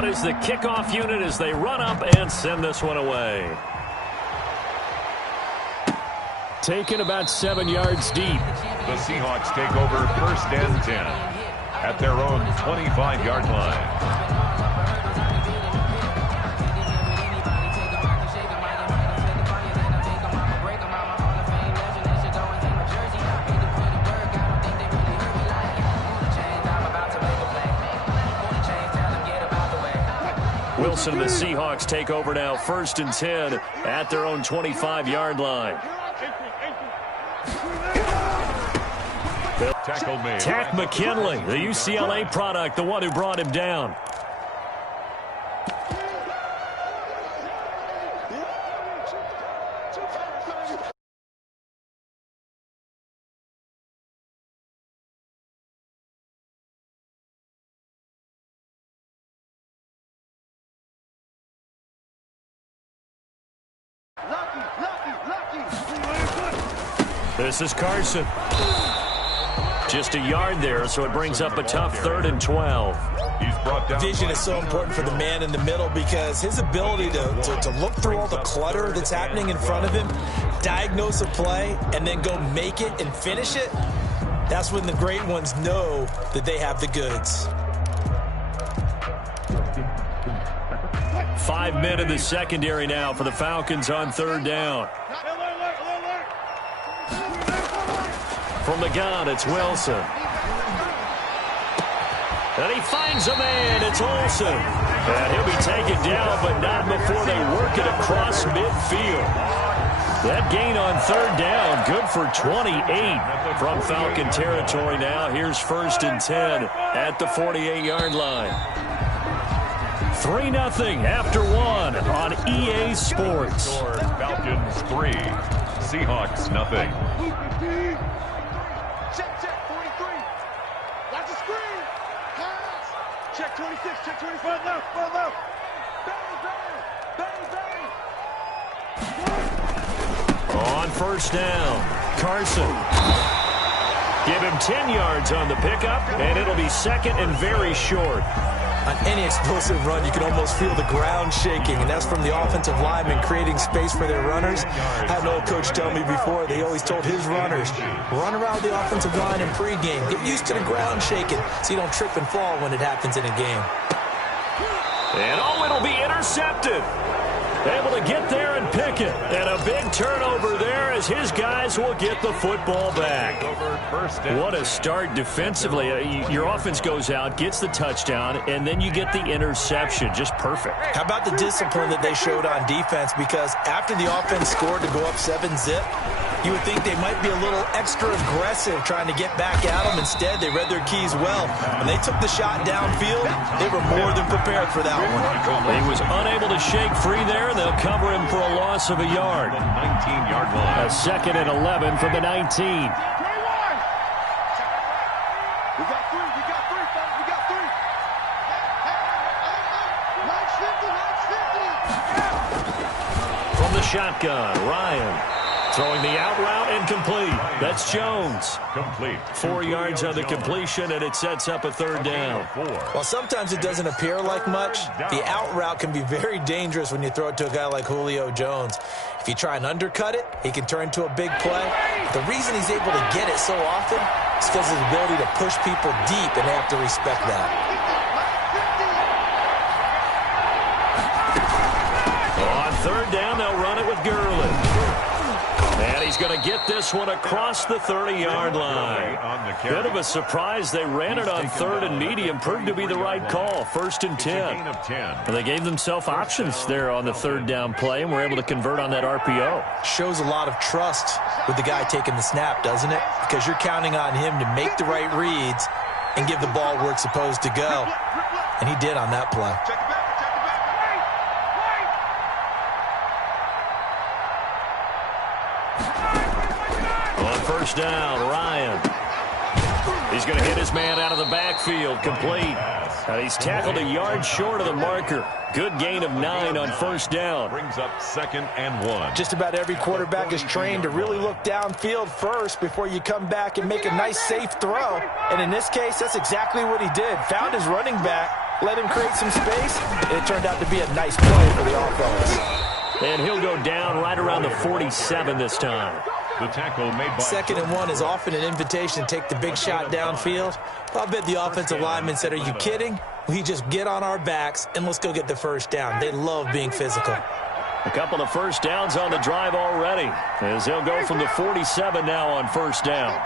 out is the kickoff unit as they run up and send this one away. Taken about 7 yards deep. The Seahawks take over 1st and 10 at their own 25-yard line. Wilson and the Seahawks take over now 1st and 10 at their own 25-yard line. Tack McKinley, the UCLA product, the one who brought him down. This is Carson. Just a yard there, so it brings up a tough 3rd and 12. He's brought down. Vision is so important for the man in the middle because his ability to look through all the clutter that's happening in front of him, diagnose a play, and then go make it and finish it, that's when the great ones know that they have the goods. 5 men in the secondary now for the Falcons on 3rd down. From the gun, it's Wilson. And he finds a man. It's Olsen. And he'll be taken down, but not before they work it across midfield. That gain on 3rd down, good for 28 from Falcon territory now. Here's 1st and 10 at the 48-yard line. 3-0 after 1 on EA Sports. Falcons 3, Seahawks nothing. Check 43. That's a screen. Pass. Check 26. Check 25. Left. Ball left. Bang, bang. Bang, bang. On 1st down, Carson. Give him 10 yards on the pickup, and it'll be 2nd and very short. On any explosive run, you can almost feel the ground shaking, and that's from the offensive linemen creating space for their runners. I had an old coach tell me before, they always told his runners, run around the offensive line in pregame. Get used to the ground shaking so you don't trip and fall when it happens in a game. And it'll be intercepted. Able to get there and pick it. And a big turnover there as his guys will get the football back. What a start defensively. Your offense goes out, gets the touchdown, and then you get the interception. Just perfect. How about the discipline that they showed on defense? Because after the offense scored to go up 7-zip, you would think they might be a little extra aggressive trying to get back at them. Instead, they read their keys well. When they took the shot downfield, they were more than prepared for that one. He was unable to shake free there. They'll cover him for a loss of a yard. 19-yard line. A 2nd and 11 from the 19. We got three. We got three. Hey. From the shotgun, Ryan. Throwing the out route and complete. That's Jones. Complete. 4 yards on the completion, and it sets up a 3rd down. While sometimes it doesn't appear like much, the out route can be very dangerous when you throw it to a guy like Julio Jones. If you try and undercut it, he can turn into a big play. But the reason he's able to get it so often is because of his ability to push people deep, and they have to respect that. On 3rd down, they'll run it with Gurley. And he's going to get this one across the 30-yard line. Bit of a surprise. They ran it on 3rd and medium. Proved to be the right call. 1st and 10. Well, they gave themselves options there on the 3rd down play, and were able to convert on that RPO. Shows a lot of trust with the guy taking the snap, doesn't it? Because you're counting on him to make the right reads and give the ball where it's supposed to go. And he did on that play. On 1st down, Ryan. He's going to hit his man out of the backfield, complete. He's tackled a yard short of the marker. Good gain of 9 on 1st down. Brings up 2nd and 1. Just about every quarterback is trained to really look downfield first before you come back and make a nice, safe throw. And in this case, that's exactly what he did. Found his running back, let him create some space, and it turned out to be a nice play for the offense. And he'll go down right around the 47 this time. The tackle made by 2nd and 1 is often an invitation to take the big shot downfield. I bet the offensive lineman said, "Are you kidding? We just get on our backs and let's go get the first down." They love being physical. A couple of first downs on the drive already, as they'll go from the 47 now on first down.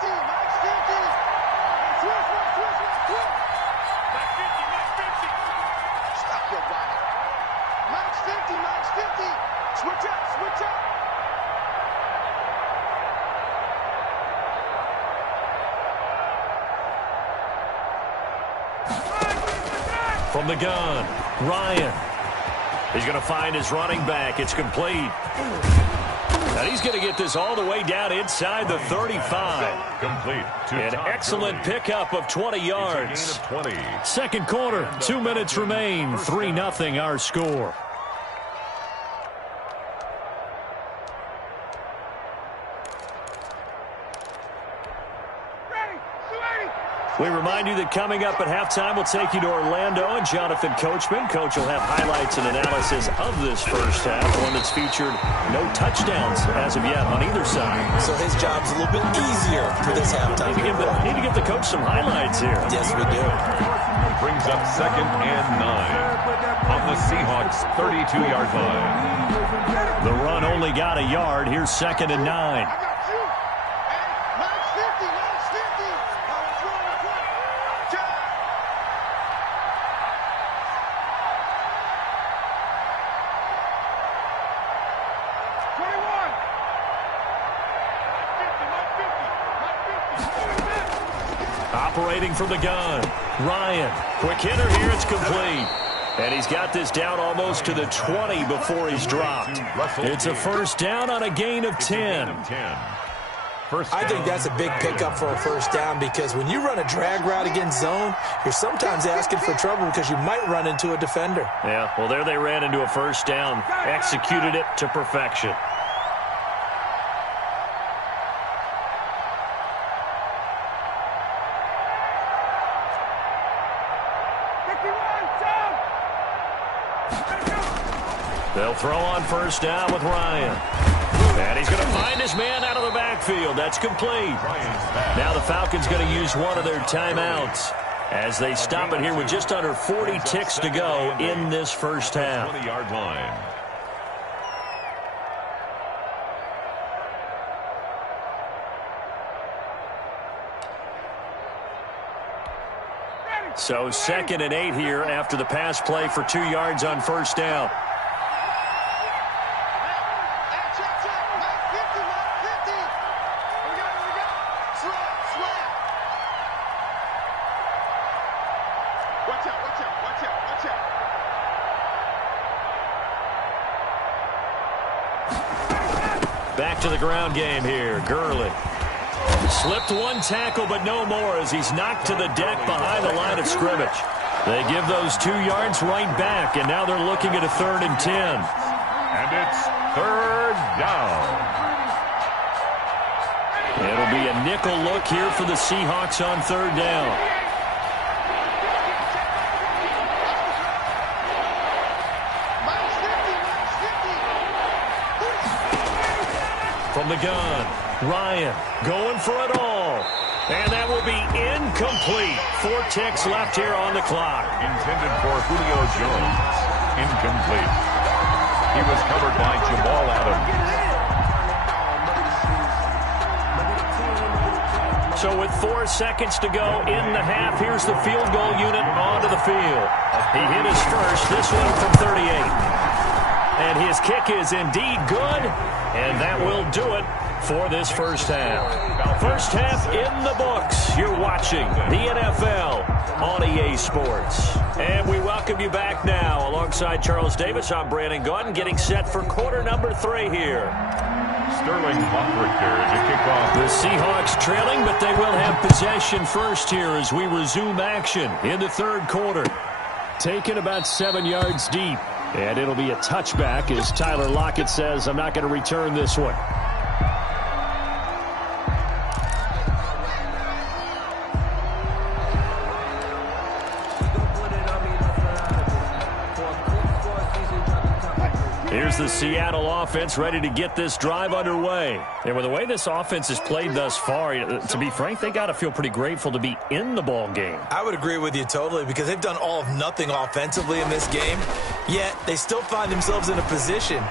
From the gun, Ryan. He's going to find his running back. It's complete. And he's going to get this all the way down inside the 35. Complete. An excellent pickup of 20 yards. Gain of 20. Second quarter, 2 minutes remain. 3-0 our score. We remind you that coming up at halftime, we'll take you to Orlando and Jonathan Coachman. Coach will have highlights and analysis of this first half, one that's featured no touchdowns as of yet on either side. So his job's a little bit easier for this halftime. Need to give the coach some highlights here. Yes, we do. Brings up 2nd and 9 on the Seahawks' 32-yard line. The run only got a yard. Here's 2nd and 9. Operating from the gun, Ryan. Quick hitter here, it's complete. And he's got this down almost to the 20 before he's dropped. It's a first down on a gain of 10. I think that's a big pickup for a first down, because when you run a drag route against zone, you're sometimes asking for trouble because you might run into a defender. Yeah, well, there they ran into a first down, executed it to perfection. They'll throw on first down with Ryan. And he's going to find his man out of the backfield. That's complete. Now the Falcons going to use one of their timeouts as they stop it here with just under 40 ticks to go in this first half. 20-yard line. So 2nd and 8 here after the pass play for 2 yards on first down. Back to the ground game here. Gurley slipped one tackle, but no more as he's knocked to the deck behind the line of scrimmage. They give those 2 yards right back, and now they're looking at a 3rd and 10. And it's 3rd down. It'll be a nickel look here for the Seahawks on 3rd down. From the gun, Ryan going for it all. And that will be incomplete. 4 ticks left here on the clock. Intended for Julio Jones. Incomplete. He was covered by Jamal Adams. So with 4 seconds to go in the half, here's the field goal unit onto the field. He hit his first, this one from 38. And his kick is indeed good, and that will do it for this first half. First half in the books. You're watching the NFL on EA Sports. And we welcome you back now. Alongside Charles Davis, I'm Brandon Gordon, getting set for quarter number 3 here. Sterling Hoffrichter to kick off. The Seahawks trailing, but they will have possession first here as we resume action in the 3rd quarter. Taken about 7 yards deep. And it'll be a touchback as Tyler Lockett says, I'm not going to return this one. Here's the Seattle offense ready to get this drive underway. And with the way this offense has played thus far, to be frank, they got to feel pretty grateful to be in the ball game. I would agree with you totally because they've done all of nothing offensively in this game, yet they still find themselves in a position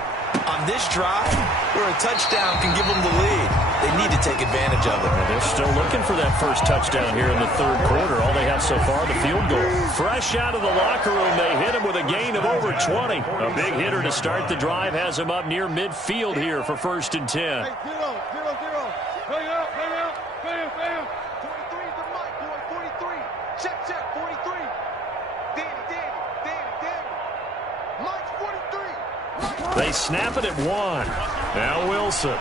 on this drive where a touchdown can give them the lead. They need to take advantage of it. Well, they're still looking for that first touchdown here in the third quarter. All they have so far, the field goal. Fresh out of the locker room, they hit him with a gain of over 20. A big hitter to start the drive has him up near midfield here for 1st and 10. Hey, 0, 0, 0. Hang out, hang out. Bam. 43 is the mic, boy. 43. Check, 43. Danny. Mike's 43. They snap it at 1. Now Wilson.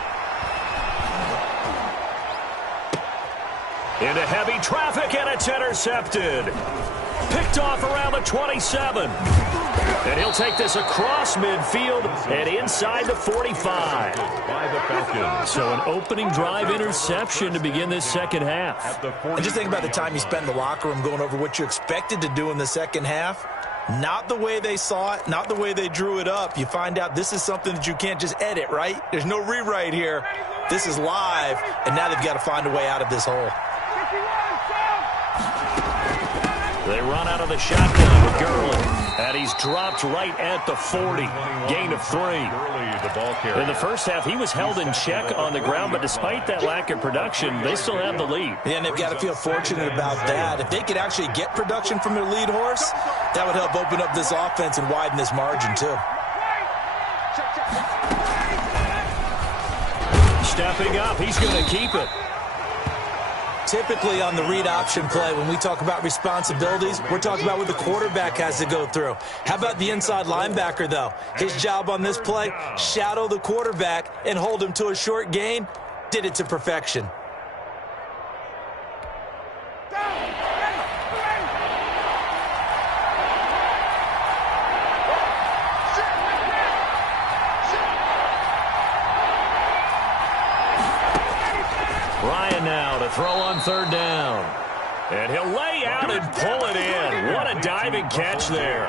Into heavy traffic, and it's intercepted. Picked off around the 27. And he'll take this across midfield and inside the 45. By the Falcons. So an opening drive interception to begin this second half. And just think about the time you spent in the locker room going over what you expected to do in the second half. Not the way they saw it, not the way they drew it up. You find out this is something that you can't just edit, right? There's no rewrite here. This is live, and now they've got to find a way out of this hole. They run out of the shotgun with Gurley. And he's dropped right at the 40. Gain of 3. In the first half, he was held in check on the ground, but despite that lack of production, they still have the lead. Yeah, and they've got to feel fortunate about that. If they could actually get production from their lead horse, that would help open up this offense and widen this margin, too. Stepping up, he's going to keep it. Typically on the read option play, when we talk about responsibilities, we're talking about what the quarterback has to go through. How about the inside linebacker, though? His job on this play, shadow the quarterback and hold him to a short gain. Did it to perfection. Ryan now to throw on 3rd down. And he'll lay out and pull it in. What a diving catch there.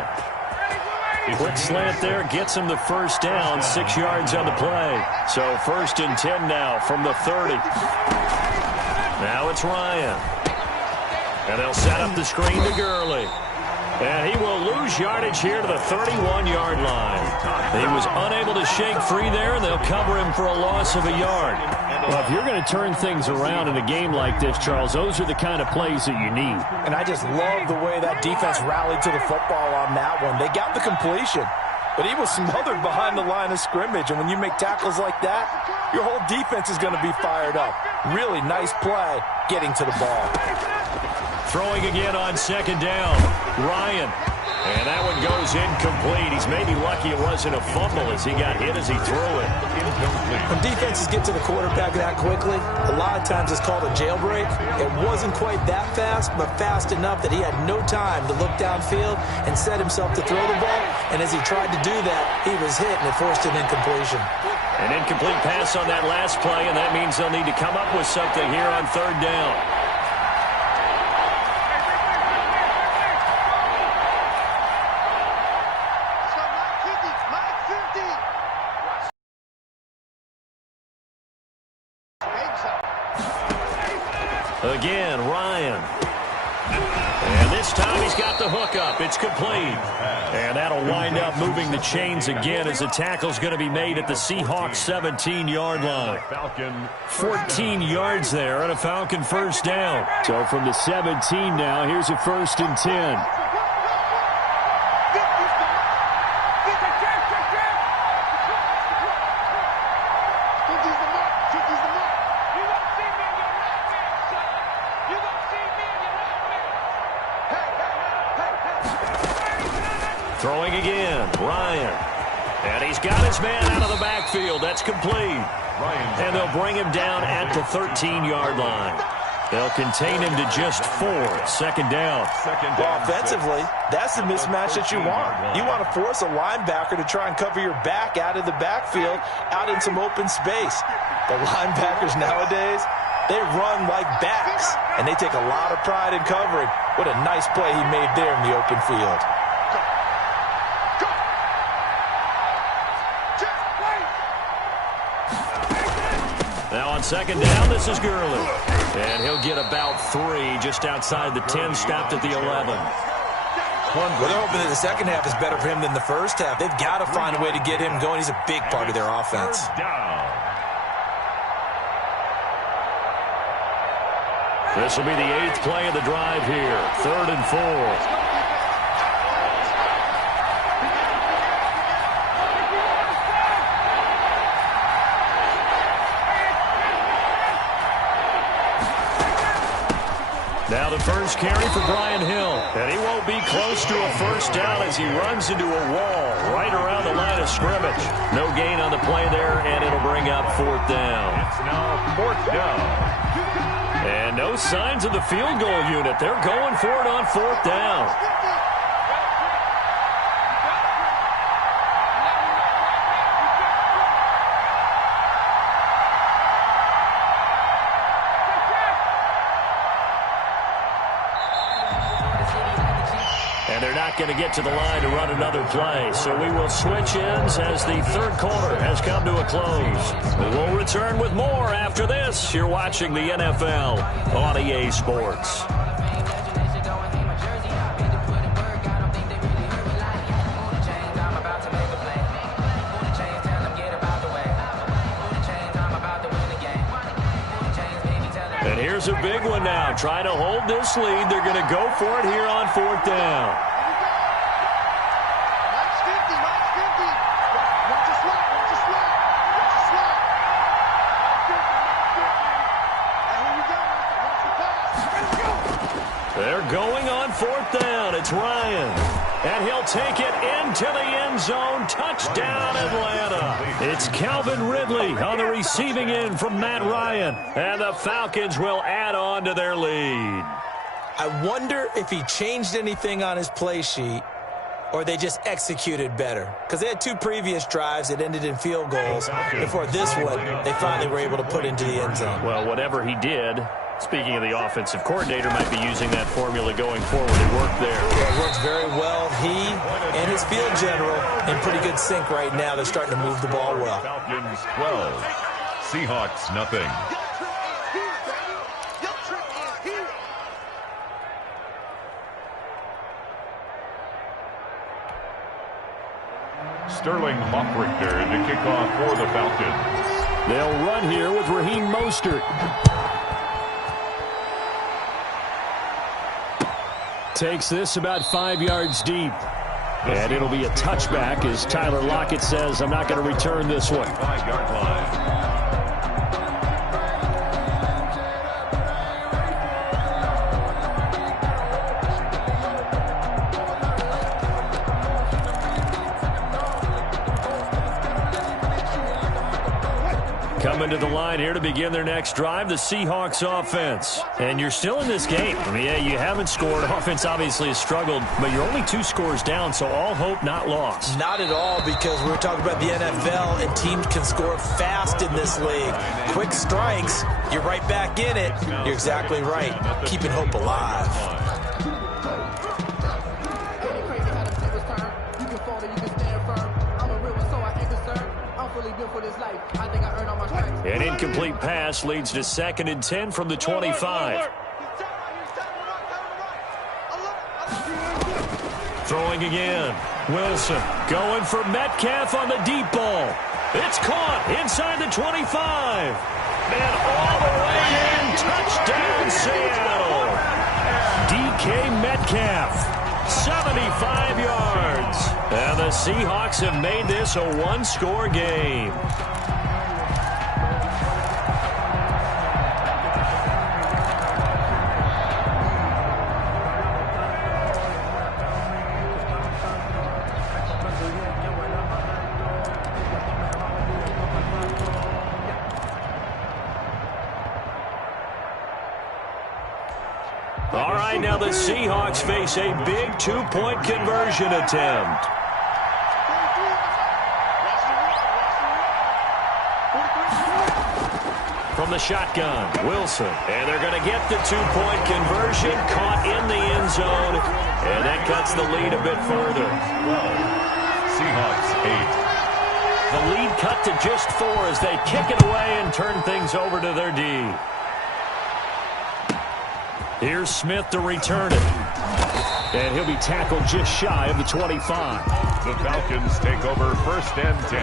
Quick slant there gets him the first down, 6 yards on the play. So 1st and 10 now from the 30. Now it's Ryan. And they'll set up the screen to Gurley. And he will lose yardage here to the 31-yard line. He was unable to shake free there, and they'll cover him for a loss of a yard. Well, if you're going to turn things around in a game like this, Charles, those are the kind of plays that you need. And I just love the way that defense rallied to the football on that one. They got the completion, but he was smothered behind the line of scrimmage. And when you make tackles like that, your whole defense is going to be fired up. Really nice play getting to the ball. Throwing again on 2nd down. Ryan. And that one goes incomplete. He's maybe lucky it wasn't a fumble as he got hit as he threw it. When defenses get to the quarterback that quickly, a lot of times it's called a jailbreak. It wasn't quite that fast, but fast enough that he had no time to look downfield and set himself to throw the ball. And as he tried to do that, he was hit and it forced an incompletion. An incomplete pass on that last play, and that means they'll need to come up with something here on 3rd down. Again, Ryan. And this time he's got the hook up. It's complete. And that'll wind up moving the chains again as the tackle's going to be made at the Seahawks 17-yard line. 14 yards there and a Falcon first down. So from the 17 now, here's a 1st and 10. Throwing again, Ryan. And he's got his man out of the backfield. That's complete. And they'll bring him down at the 13-yard line. They'll contain him to just 4. 2nd down. Well, offensively, that's the mismatch that you want. You want to force a linebacker to try and cover your back out of the backfield, out in some open space. The linebackers nowadays, they run like backs, and they take a lot of pride in covering. What a nice play he made there in the open field. second down, this is Gurley. And he'll get about 3 just outside the 10, stopped at the 11. Well, they're hoping that the second half is better for him than the first half. They've got to find a way to get him going. He's a big part of their offense. This will be the 8th play of the drive here. 3rd and 4. Now the first carry for Brian Hill. And he won't be close to a first down as he runs into a wall right around the line of scrimmage. No gain on the play there, and it'll bring up 4th down. It's now 4th down. And no signs of the field goal unit. They're going for it on 4th down. And they're not going to get to the line to run another play. So we will switch ends as the 3rd quarter has come to a close. We'll return with more after this. You're watching the NFL on EA Sports. And here's a big one now. Trying to hold this lead. They're going to go for it here on 4th down. They're going on 4th down. It's Ryan. And he'll take it into the end zone. Touchdown, Atlanta. It's Calvin Ridley on the receiving end from Matt Ryan. And the Falcons will add on to their lead. I wonder if he changed anything on his play sheet or they just executed better. Because they had 2 previous drives that ended in field goals. Before this one, they finally were able to put into the end zone. Well, whatever he did, speaking of the offensive coordinator, might be using that formula going forward. It worked there. Yeah, it works very well. He and his field general in pretty good sync right now. They're starting to move the ball well. Falcons 12, Seahawks nothing. Sterling Hoffrichter to kick off for the Falcons. They'll run here with Raheem Mostert. Takes this about 5 yards deep. And it'll be a touchback as Tyler Lockett says, I'm not going to return this one. 5-yard line. Coming to the line here to begin their next drive, the Seahawks offense. And you're still in this game. I mean, yeah, you haven't scored. Offense obviously has struggled, but you're only 2 scores down, so all hope not lost. Not at all, because we're talking about the NFL, and teams can score fast in this league. Quick strikes, you're right back in it. You're exactly right. Keeping hope alive. An incomplete pass leads to 2nd and 10 from the 25. Throwing again. Wilson going for Metcalf on the deep ball. It's caught inside the 25. And all the way in. Touchdown, Seattle. DK Metcalf, 75 yards. And the Seahawks have made this a 1-score game. All right, now the Seahawks face a big 2-point conversion attempt. From the shotgun, Wilson. And they're going to get the 2-point conversion, caught in the end zone. And that cuts the lead a bit further. 12, Seahawks 8. The lead cut to just 4 as they kick it away and turn things over to their D. Here's Smith to return it. And he'll be tackled just shy of the 25. The Falcons take over 1st and 10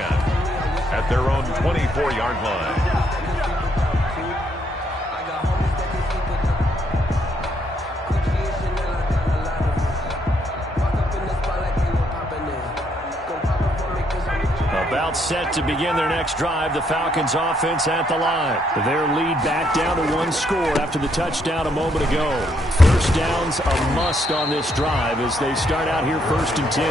at their own 24-yard line. About set to begin their next drive. The Falcons offense at the line. Their lead back down to 1 score after the touchdown a moment ago. First down's a must on this drive as they start out here 1st and 10.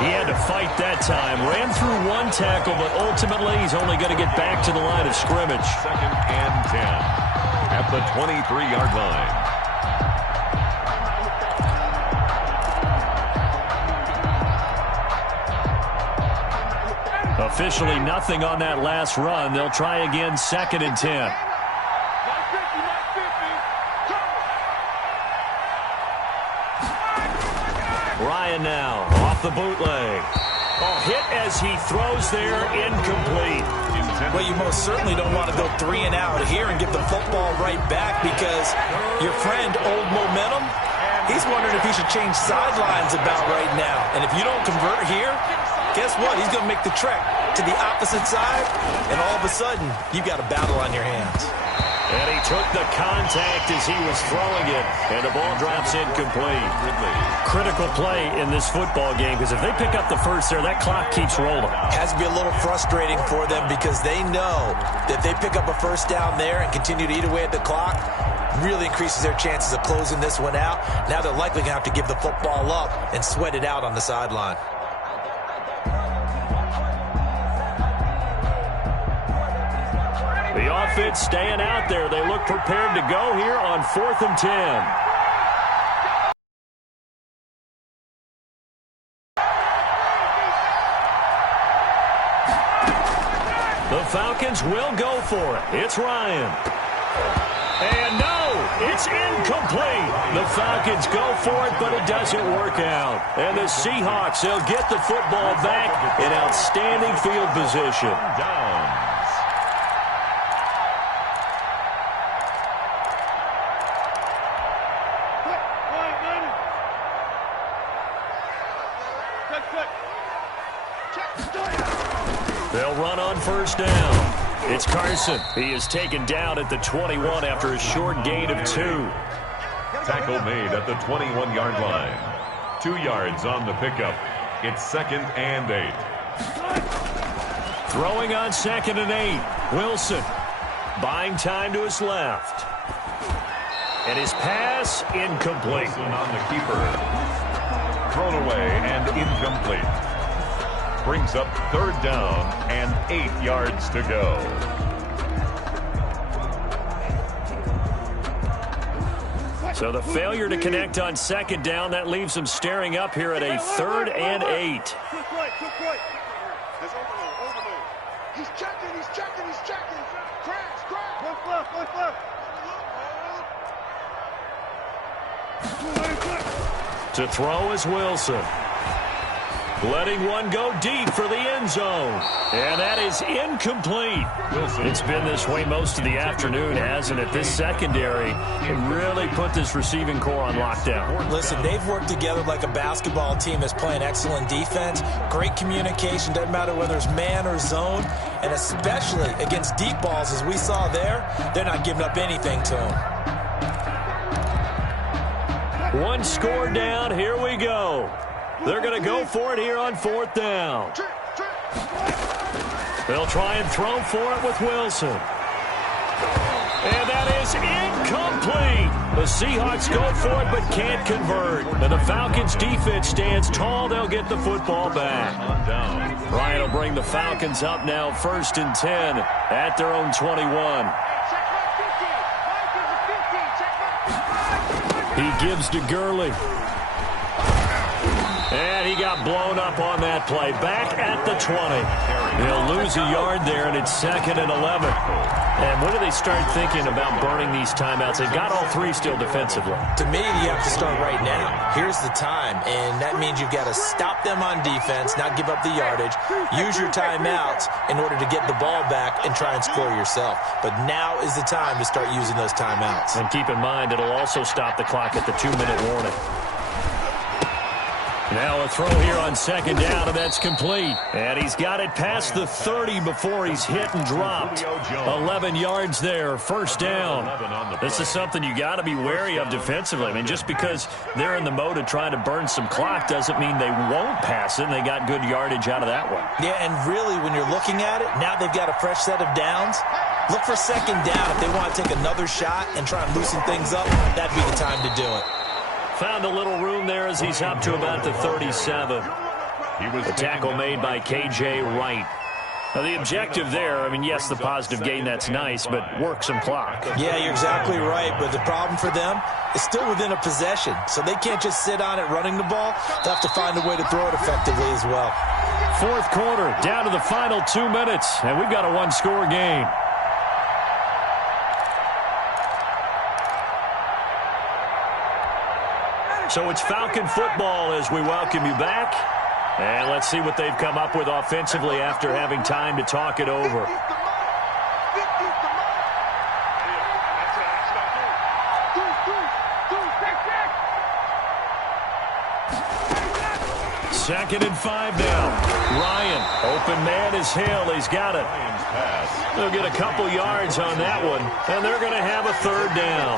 He had to fight that time. Ran through 1 tackle, but ultimately he's only going to get back to the line of scrimmage. 2nd and 10 at the 23-yard line. Officially nothing on that last run. They'll try again 2nd and 10. Ryan now off the bootleg. Oh, hit as he throws there, incomplete. Well, you most certainly don't want to go 3 and out here and give the football right back because your friend, Old Momentum, he's wondering if he should change sidelines about right now. And if you don't convert here, guess what? He's going to make the trek to the opposite side, and all of a sudden, you've got a battle on your hands. And he took the contact as he was throwing it, and the ball drops incomplete. Critical play in this football game, because if they pick up the first there, that clock keeps rolling. Has to be a little frustrating for them because they know that if they pick up a first down there and continue to eat away at the clock, really increases their chances of closing this one out. Now they're likely going to have to give the football up and sweat it out on the sideline. The offense staying out there. They look prepared to go here on 4th and 10. The Falcons will go for it. It's Ryan. And no, it's incomplete. The Falcons go for it, but it doesn't work out. And the Seahawks, they'll get the football back in outstanding field position. Downs. They'll run on 1st down. It's Carson. He is taken down at the 21 after a short gain of 2. Tackle made at the 21-yard line. 2 yards on the pickup. It's 2nd and 8. Throwing on 2nd and 8. Wilson buying time to his left. And his pass incomplete. Wilson on the keeper. Thrown away and incomplete. Brings up 3rd down and 8 yards to go. So the failure to connect on 2nd down, that leaves them staring up here at a 3rd and 8. Quick right. There's overload. He's checking. Crash. Left. To throw is Wilson. Letting one go deep for the end zone. And that is incomplete. Wilson. It's been this way most of the afternoon, hasn't it? This secondary can really put this receiving core on lockdown. Listen, they've worked together like a basketball team that's playing excellent defense. Great communication. Doesn't matter whether it's man or zone. And especially against deep balls, as we saw there, they're not giving up anything to them. 1 score down. Here we go. They're going to go for it here on 4th down. They'll try and throw for it with Wilson. And that is incomplete. The Seahawks go for it but can't convert. And the Falcons defense stands tall. They'll get the football back. Ryan will bring the Falcons up now 1st and 10 at their own 21. He gives to Gurley. And he got blown up on that play. Back at the 20. He'll lose a yard there, and it's 2nd and 11. And when do they start thinking about burning these timeouts? They've got all 3 still defensively. To me, you have to start right now. here's the time, and that means you've got to stop them on defense, not give up the yardage, use your timeouts in order to get the ball back and try and score yourself. But now is the time to start using those timeouts. And keep in mind, it'll also stop the clock at the 2-minute warning. Now a throw here on second down, and that's complete. And he's got it past the 30 before he's hit and dropped. 11 yards there, first down. This is something you got to be wary of defensively. I mean, just because they're in the mode of trying to burn some clock doesn't mean they won't pass it, and they got good yardage out of that one. Yeah, and really, when you're looking at it, now they've got a fresh set of downs. Look for second down. If they want to take another shot and try and loosen things up, that'd be the time to do it. Found a little room there as he's up to about the 37. The tackle made by K.J. Wright. Now, the objective there, I mean, yes, the positive gain, that's nice, but work some clock. Yeah, you're exactly right, but the problem for them is still within a possession, so they can't just sit on it running the ball. They'll have to find a way to throw it effectively as well. Fourth quarter, down to the final 2 minutes, and we've got a one-score game. So it's Falcon football as we welcome you back. And let's see what they've come up with offensively after having time to talk it over. Second and 5 now. Ryan, open man is Hill. He's got it. They'll get a couple yards on that one, and they're going to have a third down.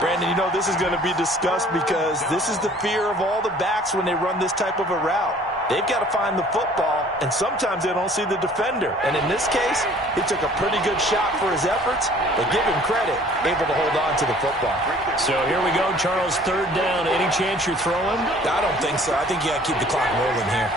Brandon, you know this is going to be discussed because this is the fear of all the backs when they run this type of a route. They've got to find the football, and sometimes they don't see the defender. And in this case, he took a pretty good shot for his efforts, but give him credit, able to hold on to the football. So here we go, Charles, third down. Any chance you're throwing? I don't think so. I think you got to keep the clock rolling here.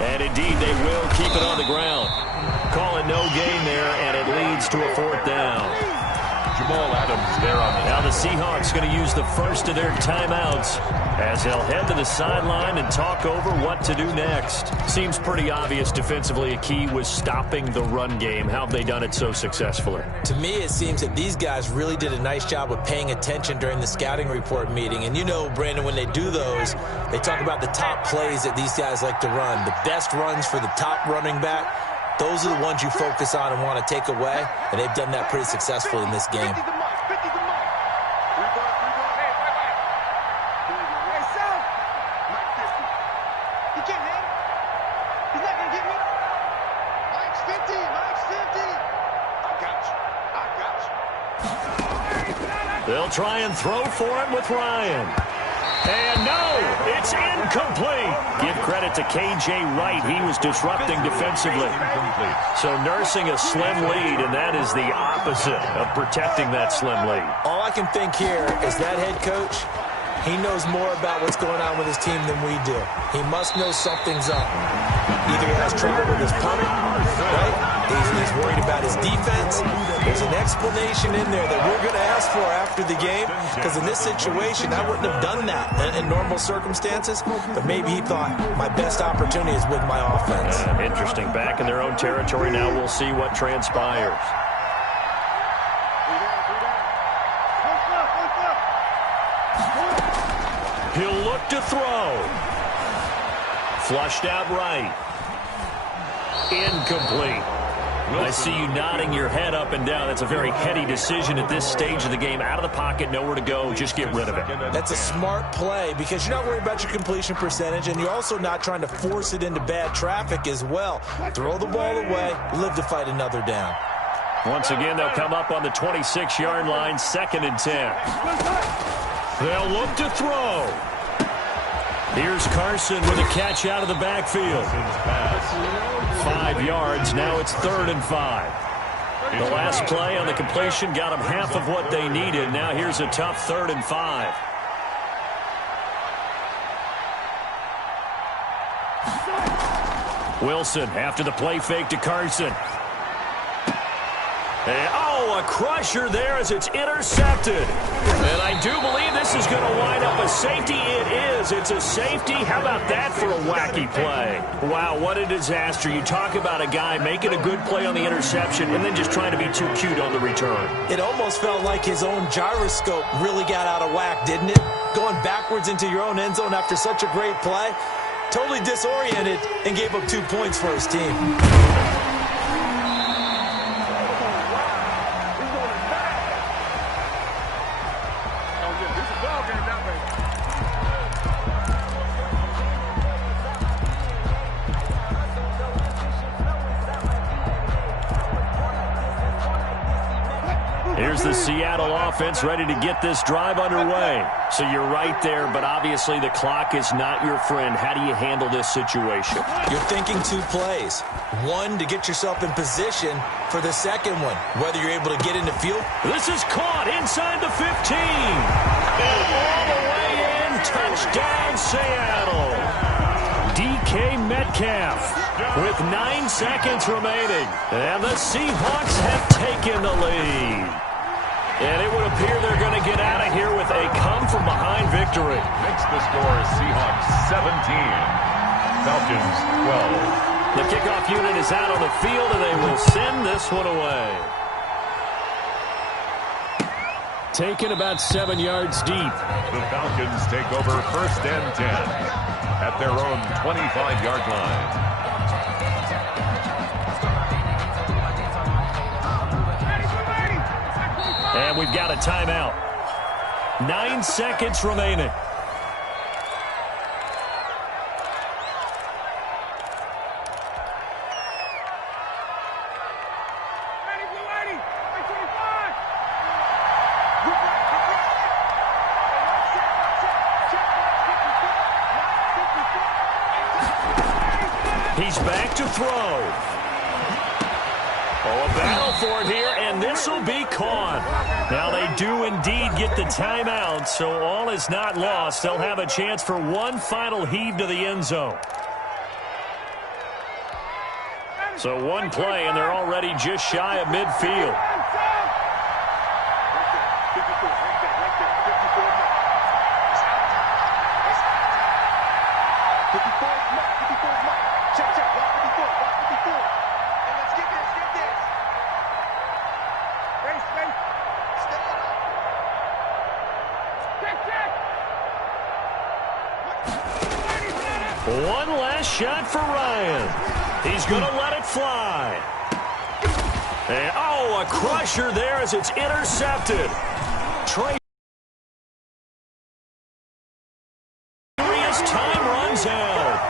And indeed, they will keep it on the ground. Call it no gain there, and it leads to a fourth down. Jamal Adams there on the... Now the Seahawks going to use the first of their timeouts as they'll head to the sideline and talk over what to do next. Seems pretty obvious defensively a key was stopping the run game. How have they done it so successfully? To me, it seems that these guys really did a nice job of paying attention during the scouting report meeting. And you know, Brandon, when they do those, they talk about the top plays that these guys like to run. The best runs for the top running back. Those are the ones you focus on and want to take away, and they've done that pretty successfully in this game. They'll try and throw for it with Ryan. And no, it's incomplete. Give credit to K.J. Wright. He was disrupting defensively. So nursing a slim lead, and that is the opposite of protecting that slim lead. All I can think here is that head coach, he knows more about what's going on with his team than we do. He must know something's up. Either he has trouble with his punter, right? He's worried about his defense. There's an explanation in there that we're going to ask for after the game, because in this situation, I wouldn't have done that in normal circumstances, but maybe he thought my best opportunity is with my offense. Interesting. Back in their own territory now. We'll see what transpires. He'll look to throw. Flushed out right. Incomplete. I see you nodding your head up and down. That's a very heady decision at this stage of the game. Out of the pocket, nowhere to go. Just get rid of it. That's a smart play because you're not worried about your completion percentage, and you're also not trying to force it into bad traffic as well. Throw the ball away, live to fight another down. Once again, they'll come up on the 26-yard line, 2nd and 10. They'll look to throw. Here's Carson with a catch out of the backfield. 5 yards. Now it's 3rd and 5. The last play on the completion got them half of what they needed. Now here's a tough 3rd and 5. Wilson after the play fake to Carson. And, oh, a crusher there as it's intercepted. And I do believe this is going to wind up a safety. It is. It's a safety. How about that for a wacky play? Wow, what a disaster. You talk about a guy making a good play on the interception and then just trying to be too cute on the return. It almost felt like his own gyroscope really got out of whack, didn't it? Going backwards into your own end zone after such a great play. Totally disoriented and gave up 2 points for his team. Here's the Seattle offense ready to get this drive underway. So you're right there, but obviously the clock is not your friend. How do you handle this situation? You're thinking 2 plays. One, to get yourself in position for the second one, whether you're able to get in the field. This is caught inside the 15. And all the way in, touchdown Seattle. DK Metcalf with 9 seconds remaining. And the Seahawks have taken the lead. And it would appear they're going to get out of here with a come-from-behind victory. Makes the score Seahawks 17, Falcons 12. The kickoff unit is out on the field, and they will send this one away. Taken about 7 yards deep. The Falcons take over 1st and 10 at their own 25-yard line. And we've got a timeout. 9 seconds remaining. He's back to throw. Oh, a battle for it here, and this will be caught. Now, they do indeed get the timeout, so all is not lost. They'll have a chance for one final heave to the end zone. So one play, and they're already just shy of midfield. One last shot for Ryan. He's going to let it fly. And, oh, a crusher there as it's intercepted. Time runs out.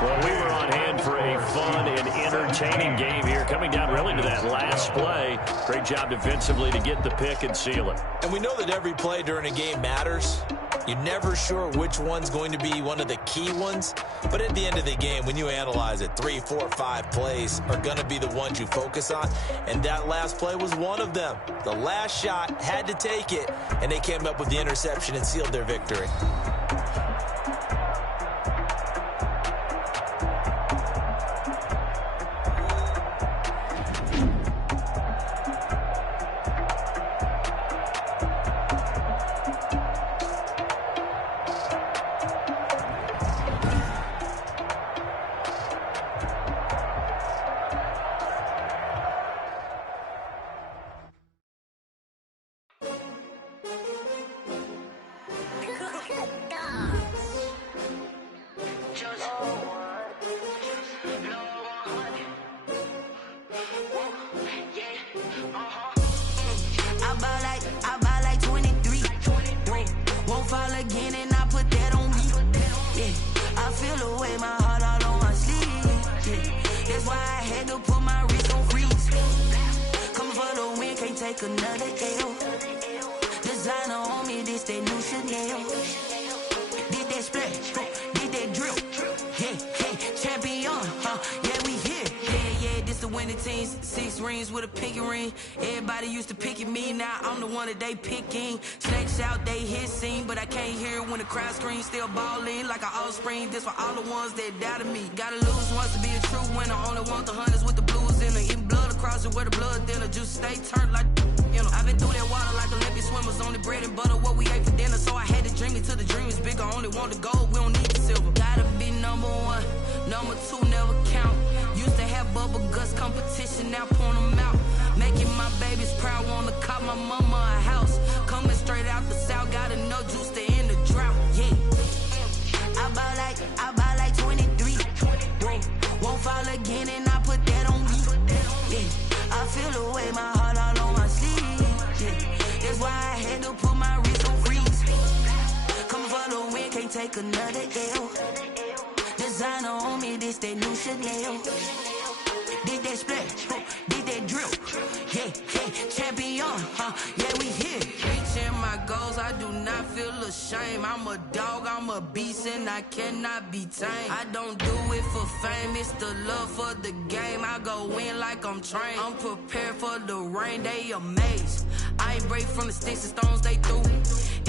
Well, we were on hand for a fun and entertaining game here, coming down really to that last play. Great job defensively to get the pick and seal it. And we know that every play during a game matters. You're never sure which one's going to be one of the key ones. But at the end of the game, when you analyze it, 3, 4, 5 plays are going to be the ones you focus on. And that last play was one of them. The last shot had to take it, and they came up with the interception and sealed their victory. many teams, 6 rings with a pinky ring. Everybody used to pick at me, now I'm the one that they picking. Snakes out, they hit scene, but I can't hear it when the crowd screams. Still ballin' like an offspring. This for all the ones that doubted me. Gotta lose once to be a true winner. Only want the hunters with the blues in her. Eating blood across it where the blood thinner. Juice stay turned like, you know. I've been through that water like Olympic swimmers. Only bread and butter, what we ate for dinner. So I had to dream it till the dream is bigger. Only want the gold, we don't need the silver. Gotta be number 1, number 2 never count. Used to have bubble guts competition, now point them out. Making my babies proud, wanna cop my mama a house. Coming straight out the south, gotta know juice to end the drought. Yeah, I buy like 23. Won't fall again, and I put that on me. Yeah, I feel the way, my heart all on my sleeve. Yeah, that's why I had to put my wrist on freeze. Come for the win, can't take another L. Designer on me, this that new Chanel. Did that splash, did that drill. Yeah, champion, yeah, we here. Reaching my goals, I do not feel ashamed. I'm a dog, I'm a beast, and I cannot be tamed. I don't do it for fame, it's the love for the game. I go in like I'm trained. I'm prepared for the rain, they amazed. I ain't break from the sticks and stones they threw.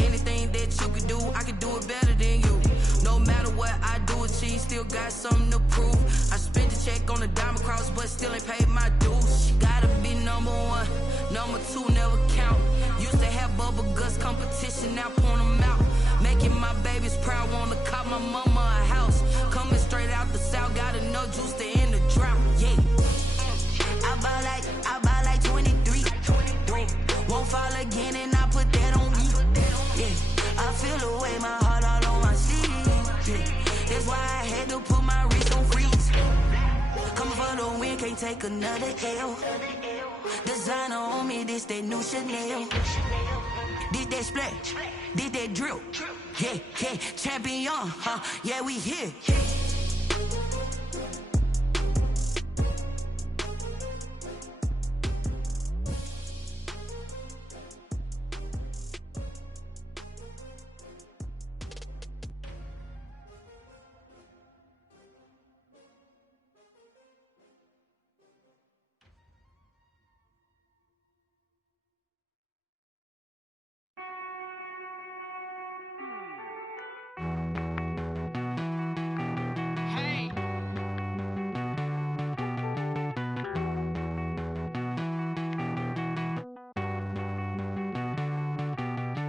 Anything that you could do, I could do it better than you. No matter what I do achieve, still got something to prove. I spent the check on the diamond cross, but still ain't paid my dues. Gotta be number 1, number 2 never count. Used to have bubble guts competition, now point them out. Making my babies proud, wanna cop my mama a house. Coming straight out the south, gotta know juice to end the drought. Yeah, I buy like 23. Won't fall again, and I put that on me. Yeah, I feel the way, my heart all on my sleeve. Yeah, that's why I had to put my wrist on freeze. Coming for the win, can't take another L. Designer on me, this that new Chanel. Did that splash, did that drill. Yeah, champion, yeah, we here.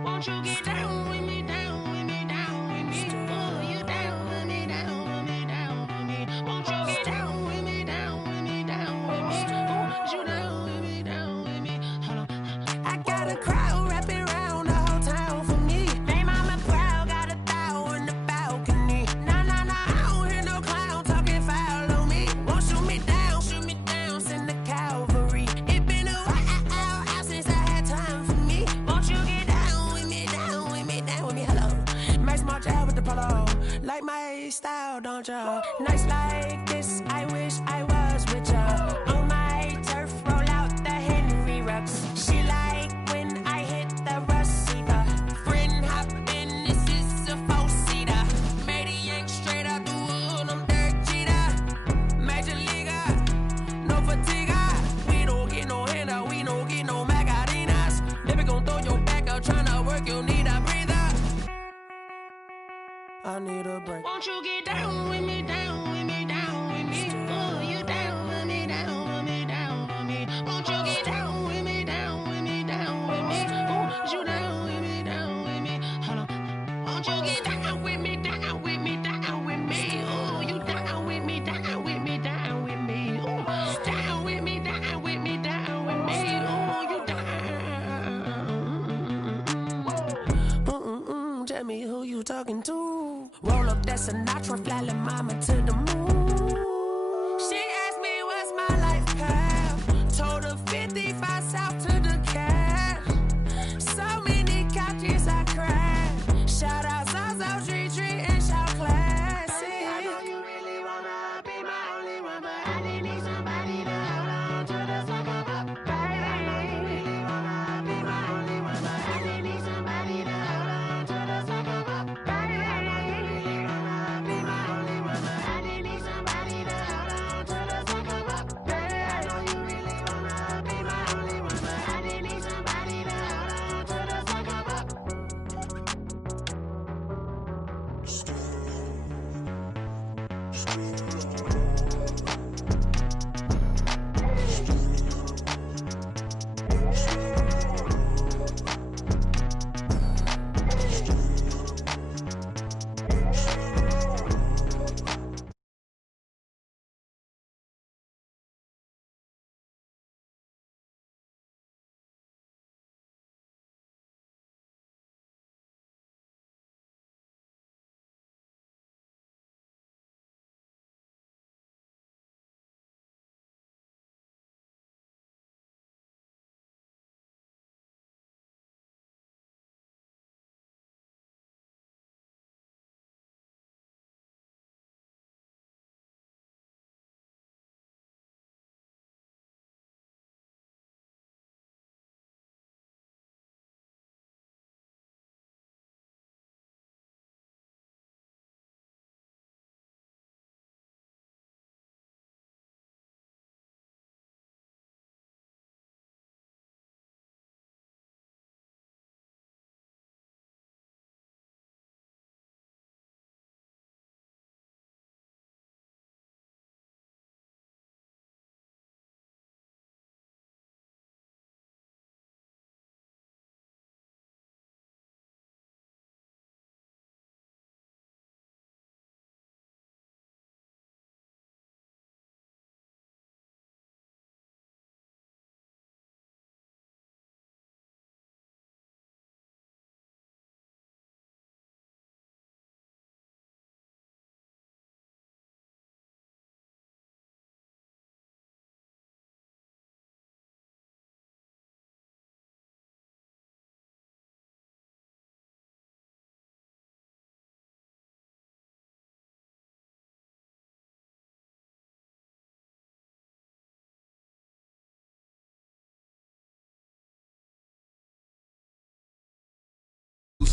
Won't you get down with me, down with me, down with me? Oh, you down with me, down with me, down with me. Won't you get down with me, down with me, down with me? Oh, you down with me, down with me? Hold on. I got a crowd wrapping around the whole town for me. Name mama proud, got a thou in the balcony. Nah, I don't hear no clown talking foul on me. Won't shoot me down, send the cavalry. It been a while since I had time for me. Won't you get down with me, down with me, down with me? Hello. Max March out with the polo. Like my style, don't y'all? Nights like this, I wish I was with y'all. On my turf, roll out the Henry Rux. She like when I hit the receiver. Friend hop in, this is a 4-seater. Made a yank straight out the wood, I'm Derek Jeter. Major leaguer, no fatigue. We don't get no handout, we don't get no Macarinas. Never gon' throw your back out, tryna work, you need a breather. I need a break. Won't you get down with me, down with me, down with me? Oh, you down with me, down with me, down with me? Won't you get down with me, down with me, down with me? Oh, you down with me, down with me? Hold on. Won't you get down with me, down with me, down with me? Oh, you down with me, down with me, down with me? Oh, down with me, down with me, down with me? Oh, you down. Tell me who you talking to. Roll up that Sinatra, fly la mama to the moon. She asked me what's my life path. Told her 55 south to the cat. So many couches I cried. Shout out South Street and shout classic. I know you really wanna be my only one, but I didn't need somebody to hold on to the sucker up, baby. I know you really wanna be my only one, but I didn't need somebody to hold on to the sucker up, baby. I know you really wanna be my only one, but I didn't need somebody to hold on to the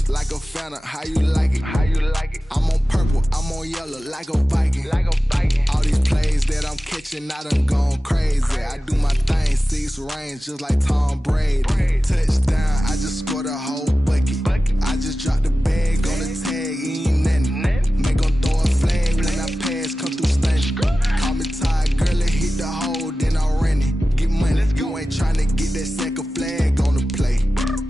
Like a Fanta, how you like it? How you like it? I'm on purple, I'm on yellow, like a Viking. Like a Viking. All these plays that I'm catching, I done gone crazy. I do my thing, 6 range, just like Tom Brady. Touchdown, I just scored a whole bucket. I just dropped the bag on the tag, ain't nothing. Make 'em throw a flag when I pass, come through stunning. Call me tired, girl, it hit the hole, then I ran it. Get money, you ain't tryna get that second flag on the play.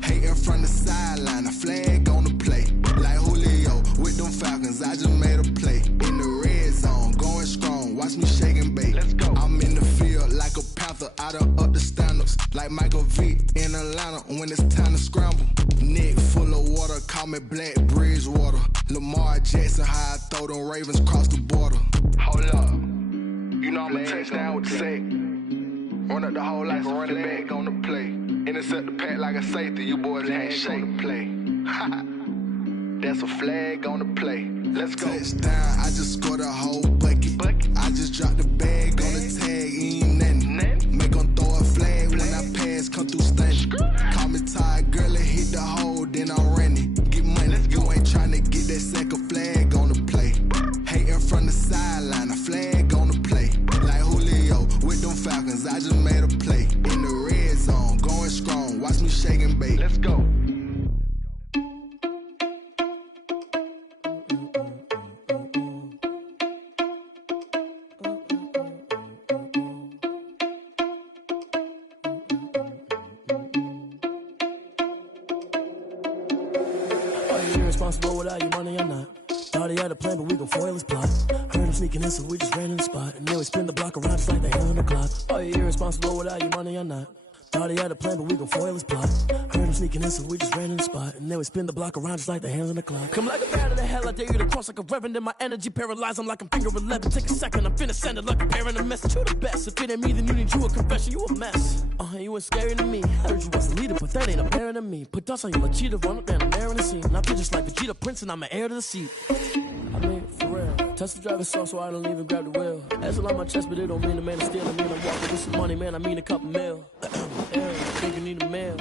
Hating from the sideline, a flag on the play. Like Julio with them Falcons, I just made a play. In the red zone, going strong, watch me shake and bake. Let's go. I'm in the field like a Panther, I done up the standards. Like Michael Vick in Atlanta when it's time to scramble. Neck full of water, call me Black Bridgewater. Lamar Jackson, how I throw them Ravens across the border. Hold up, you know I'm a touchdown with the sack. Run up the hole like a running back on the play. Intercept the pack like a safety, you boys ain't shake the play. That's a flag on the play. Let's go. Touchdown, I just scored a whole bucket. I just dropped the bag on the tag, ain't nothing. Make 'em throw a flag when I pass, come through stunning. Call me tired, girl, it hit the hole, then I ran it. Get money, you ain't tryna get that second flag on the play. Hating from the sideline, a flag on the play. Like Julio with them Falcons, I just made a play. In the red zone, going strong, watch me shake and bake. Let's go. Irresponsible without your money or not. Thought he had a plan, but we gon' foil his plot. Heard him sneaking in, so we just ran in the spot. And then we spin the block around just like the hand on the clock. Are you irresponsible without your money or not? Thought he had a plan, but we gon' foil his plot. Heard him sneaking in, so we just ran in the spot. And then we spin the block around just like the hands on the clock. Come like a bat of the hell, I dare you to cross like a reverend. In my energy paralyzed, I'm like I'm finger 11. Take a second, I'm finna send it like a parent a message. You the best, if it ain't me, then you need you a confession. You a mess, you ain't scary to me. Heard you was the leader, but that ain't apparent to me. Put dust on you like cheetah, run up down, I'm there in the scene. I feel just like Vegeta Prince, and I'm an heir to the seat. I mean, for real. Touch the driver's soft, so I don't even grab the wheel. That's a lot on my chest, but it don't mean the man is still. I mean, I'm walking with some money, man. I mean a couple mil. Yeah, think you need a mail.